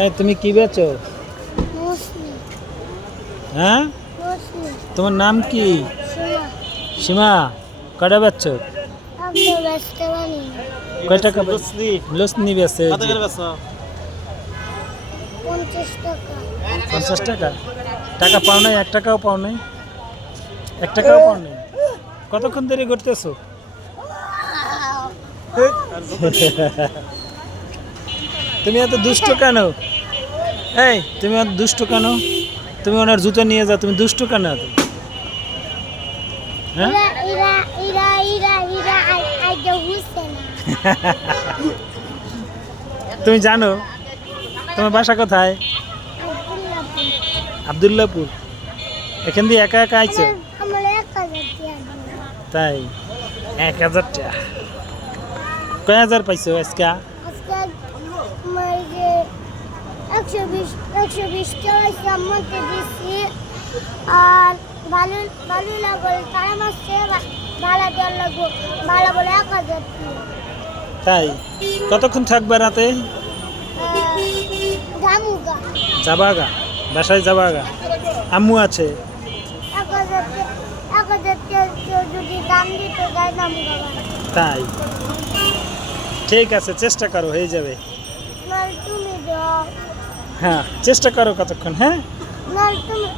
এই তুমি কি বেচো? মুসলিম হ্যাঁ, মুসলিম তোমার নাম কি? সীমা সীমা। কটা বেচছো? আপনি ব্যস্ত বানি কয় টাকা? লুসনি লসনি বেচে কত করে বেচছো? 50 টাকা 50 টাকা। টাকা পাও নাই? 1 টাকাও পাও নাই? 1 টাকাও পাও নাই? কতক্ষণ ধরে করতেছো? তুমি এত দুষ্ট কেন? এই তুমি এত দুষ্ট কেন? তুমি ওনার জুতো নিয়ে যাও, তুমি দুষ্ট কেন এত? হ্যাঁ, ইরা ইরা ইরা ইরা আই যে বুঝছে না তুমি জানো তোমার বাসা কোথায়? আব্দুল্লাহ আব্দুল্লাহপুর। এখান দিয়ে একা একা আইছো? আমার 1000 টাকা তাই 1000 টাকা। কয় হাজার পাইছো আজকে? আজকে আমার যে 120 টাকা আমাকে দিছি আর ভালো ভালো লাগল তারা মাসে ভালো দেওয়ার লাগবো ভালো বলে 1000 টাকা তাই কতক্ষণ থাকবে রাতে? দামুগা যাবাগা, বাসায় যাবাগা। আম্মু আছে? 1000 টাকা যদি দাম দিতে যায় দামুগা তাই ঠিক আছে, চেষ্টা করো, হয়ে যাবে। নল তুমি দাও হ্যাঁ চেষ্টা করো কতক্ষণ। হ্যাঁ নল তুমি